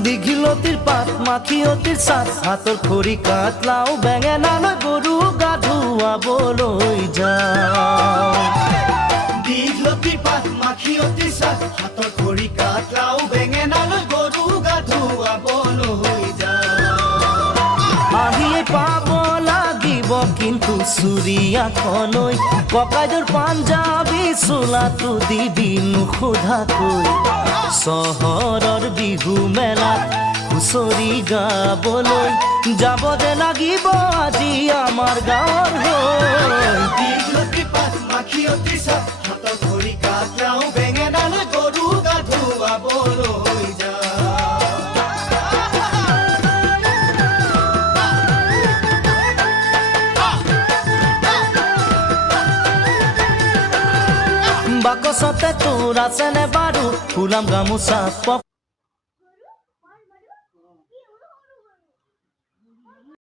দীঘিলতিৰ পাত মাখিয়তিৰ চাত হাতৰ খৰি কাটলাও বেঙেনালৈ গৰু গা ধুৱাবলৈ যাওঁ দীঘলতিৰ পাত মাখিয়তিৰ চাত হাতৰ খৰি কাটলাও বেঙেনালৈ গৰু গা ধুৱাবলৈ যাওঁ আহিয়ে পাব লাগিব কিন্তু চুৰিয়াখনৈ ককাইদেউৰ পাঞ্জাবী চোলাটো দিবি নোসোধাকৈ চহৰৰ বিহু মেলাত হুঁচৰি গাবলৈ যাব যে লাগিব আজি আমাৰ গাঁৱৰ হৈ দীঘলতিৰ পাত মাখিয়তিৰ চাত হাতৰ খৰি কাটলাও বেঙেনালৈ গৰু গা ধুৱাবলৈ যাওঁ বাকচতে তোৰ আছেনে বাৰু ফুলাম গামোচা